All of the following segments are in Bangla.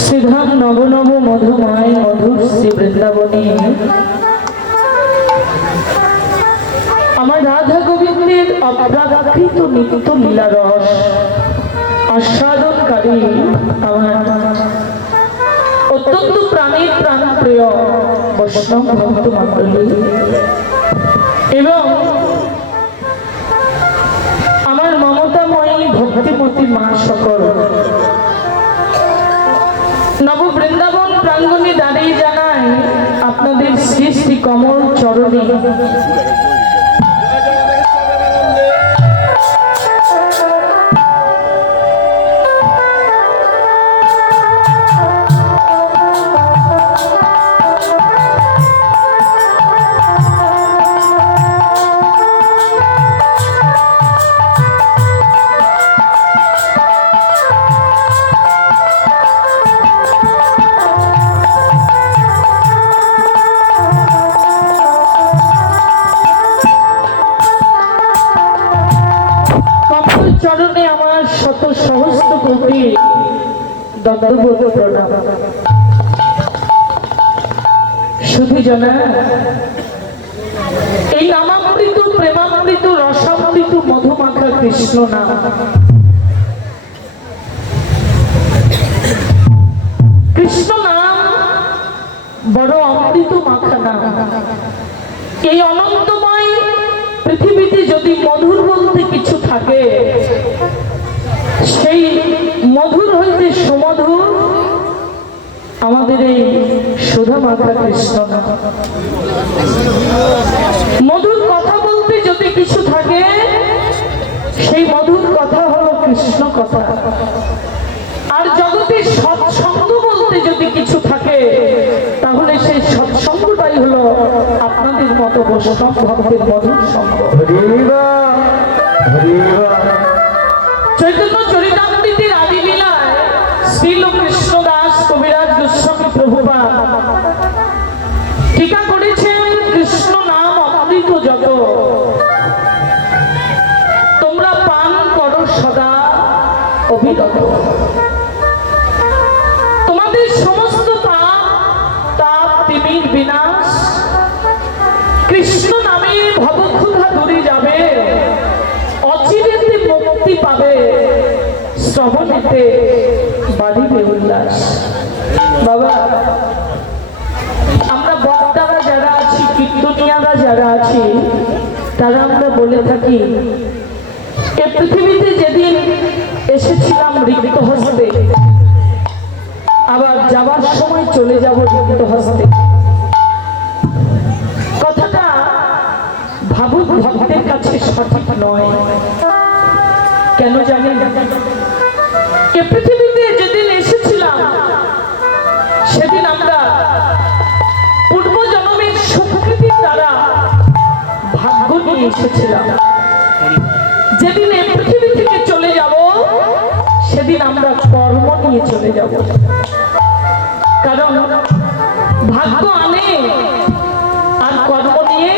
শ্রীধাম নব নব মধুময় মধুর শ্রী বৃন্দাবনে আমার রাধা গোবিন্দের অপ্রাকৃত নিত্য লীলারস আস্বাদনকারী আমার অত্যন্ত প্রাণীর প্রাণ প্রিয় বৈষ্ণব ভক্ত মণ্ডলী এবং আমার মমতাময়ী ভক্তিমতী মা সকল নব বৃন্দাবন প্রাঙ্গণে দাঁড়িয়ে জানাই আপনাদের শ্রী শ্রী কমল চরণে চরণে আমার শত সহস্র কোটি দণ্ডবোধ প্রণাম। শুধু জানা এই নামামৃত প্রেমামৃত রসামৃত মধুমাখা কৃষ্ণ নাম কৃষ্ণ নাম বড় অমৃত মাখা নাম। এই অনন্তময় পৃথিবীতে যদি মধুর বলতে কিছু থাকে সেই মধুর হইতে সুমধুর আমাদের এই সুধা মাখা কৃষ্ণ নাম। মধুর কথা বলতে যদি কিছু থাকে সেই মধুর কথা হলো কৃষ্ণ কথা। আর জগতে সৎসঙ্গ বলতে যদি কিছু থাকে তাহলে সেই সৎসঙ্গটাই হলো আপনাদের মতো বৈষ্ণব ভক্তের মধুর সঙ্গ। চৈতন্য চরিতামৃতের আদি লীলায় শ্রীল কৃষ্ণ দাস কবিরাজ গোস্বামী প্রভুপাদ টিকা করেছেন কৃষ্ণ নাম অমৃত যত তোমরা পান করো সদা অবিরত। তোমাদের সমস্ত তাপ তিমির বিনাশ কৃষ্ণ নামে ভবক্ষুধা দূরে যাবে, অচিরেতে মুক্তি পাবে, শ্রবণেতে বাড়িবে উল্লাস। বাবা আমরা বক্তারা যারা আছি কীর্তনিয়ারা যারা আছি তারা আমরা বলে থাকি এ পৃথিবীতে যেদিন এসেছিলাম রিক্ত হস্তে আবার যাবার সময় চলে যাব রিক্ত হস্তে। কথাটা ভাবুক ভক্তের কাছে সঠিক নয়। কেন জানেন? এ পৃথিবীতে যেদিন এসেছিলাম সেদিন আমরা পূর্বজন্মের সুকৃতির দ্বারা ভাগ্য নিয়ে এসেছিলাম। যেদিন এ পৃথিবী থেকে চলে যাব সেদিন আমরা কর্ম নিয়ে চলে যাব। কারণ ভাগ্য আনে আর কর্ম নিয়ে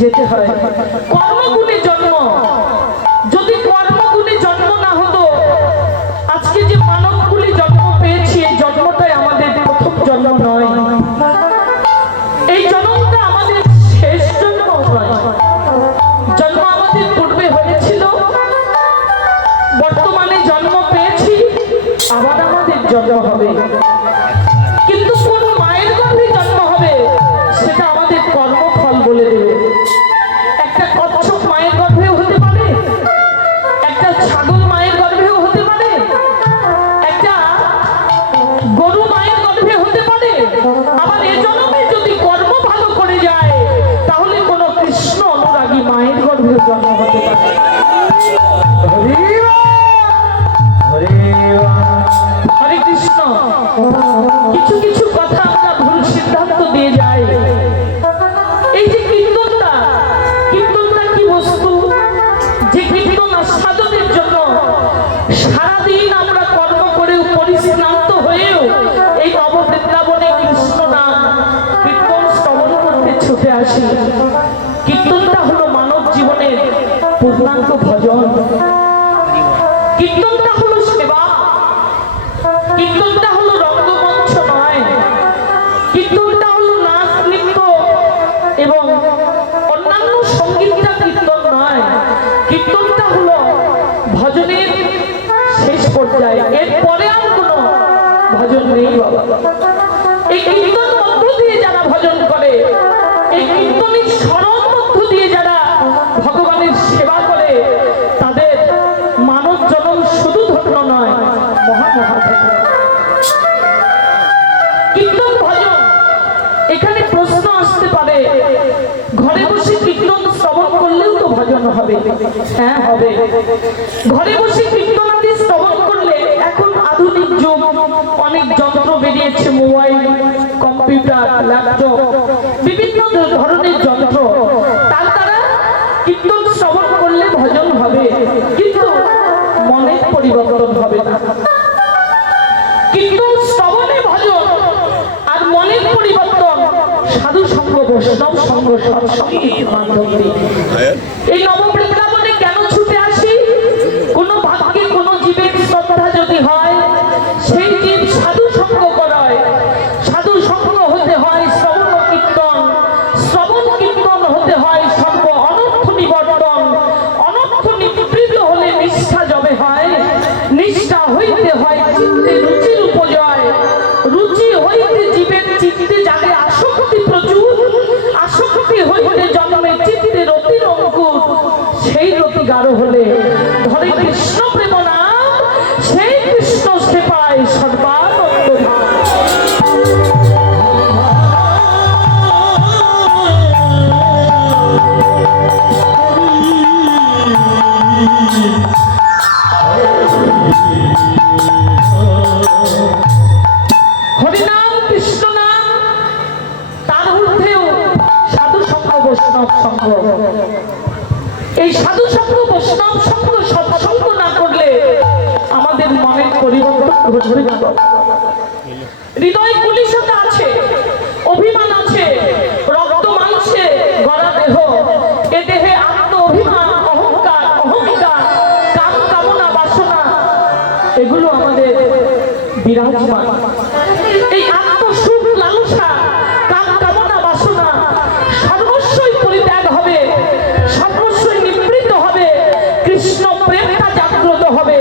যেতে হয়। কর্মগুণে জন্ম, যদি কর্মগুণে জন্ম না হতো আজকে যে মানবগুলি জন্ম পেয়েছি এই জন্মটাই আমাদের প্রথম জন্ম নয়, এই জন্মটা আমাদের শেষ জন্ম নয়। জন্ম আমাদের পূর্বে হয়েছিল, বর্তমানে জন্ম পেয়েছি, আবার আমাদের জন্ম হবে। কিন্তু কোন মায়ের গর্ভে জন্ম হবে সেটা আমাদের কর্মফল বলে দেবে। একটা কচ্ছপ মায়ের গর্ভেও হতে পারে, একটা ছাগল মায়ের গর্ভেও হতে পারে, একটা গরু মায়ের গর্ভে হতে পারে। আবার এ জন্মে যদি কর্ম ভালো করে যায় তাহলে কোনো কৃষ্ণ অনুরাগী মায়ের গর্ভেও জন্ম হতে পারে। হরে কৃষ্ণ। কিছু কিছু কথা আমরা ভুল সিদ্ধান্ত দিয়ে যাই। এই যে কীর্তনটা কি বস্তু? যে কীর্তন আস্বাদনের জন্য সারাদিন আমরা কর্ম করেও পরিশ্রান্ত হয়েও এই নব বৃন্দাবনে কৃষ্ণ নাম কীর্তন শ্রবণ করতে ছুটে আসি। কীর্তনটা হলো মানব জীবনের পূর্ণাঙ্গ ভজন। কীর্তনটা হলো সেবা, কীর্তনটা হলো পর্যায়ে, এরপরে আর কোনো ভজন নেই বাবা। এই কীর্তন মধ্য দিয়ে যারা ভজন করে, এই কীর্তনের স্মরণ মধ্য দিয়ে যারা ভগবানের সেবা করে, তাদের মানব জনম শুধু ধন্য নয়, মহা মহা ধন্য। কীর্তন ভজন, এখানে প্রশ্ন আসতে পারে, ঘরে বসে কীর্তন শ্রবণ করলেও তো ভজন হবে। হ্যাঁ হবে। ঘরে বসে কীর্তনাদি শ্রবণ করলে, এখন আধুনিক যুগ, অনেক যন্ত্র বেরিয়েছে, মোবাইল, কম্পিউটার, ল্যাপটপ, বিভিন্ন ধরনের যন্ত্র, তার দ্বারা কীর্তন শ্রবণ করলে ভজন হবে, কিন্তু মনের পরিবর্তন হবে না। কীর্তন শ্রবণে ভজন আর মনের পরিবর্তন সাধু সঙ্গ, বৈষ্ণব সঙ্গ, সৎসঙ্গের মাধ্যমে। এই নববৃন্দাবনে কেন ছুটে আসি? কোন ভাগ্যে কোন জীবের শ্রদ্ধা যদি হয়, সেই জীব সাধু সঙ্গ করায়। সাধু সঙ্গ হতে হয় শ্রবণ কীর্তন, শ্রবণ কীর্তন হতে হয় সর্ব অনর্থ নিবর্তন। অনর্থ নিবৃত হলে নিষ্ঠা জবে হয়, নিষ্ঠা হইতে হয় চিত্তে রুচির উপজয়। রুচি হইতে জীবের চিত্তে জাগে আসক্তি প্রচুর, আসক্তি হইতে জন্মে চিত্তে রতির অঙ্কুর। সেই রতি গাঢ় হলে ধরে কৃষ্ণ প্রেম নাম, সেই কৃষ্ণ সে পায় সর্বানন্দ ধাম। হরিনাম কৃষ্ণ নাম, তার ঊর্ধ্বেও সাধু সঙ্গ, বৈষ্ণব সঙ্গ। এই সাধু সঙ্গ, বৈষ্ণব সঙ্গ, সৎসঙ্গ না করলে আমাদের মনের পরিবর্তন ঘটবে না। হৃদয় কুলিশতা আছে, অভিমান আছে, রক্ত মাংসে গড়া দেহ, এ দেহে আত্ম অভিমান, অহংকার, অহংকার, কাম কামনা, বাসনা, এগুলো আমাদের বিরাজমান। এই আত্মসুখ, লালসা, কাম কামনা, বাসনা সর্বস্বই পরিত্যাগ হবে, সর্বস্বই নিবৃত্ত হবে, কৃষ্ণ প্রেমটা জাগ্রত হবে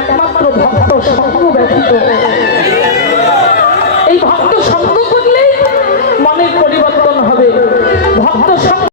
একমাত্র ভক্ত সঙ্গ ব্যতীত। এই ভক্ত সঙ্গ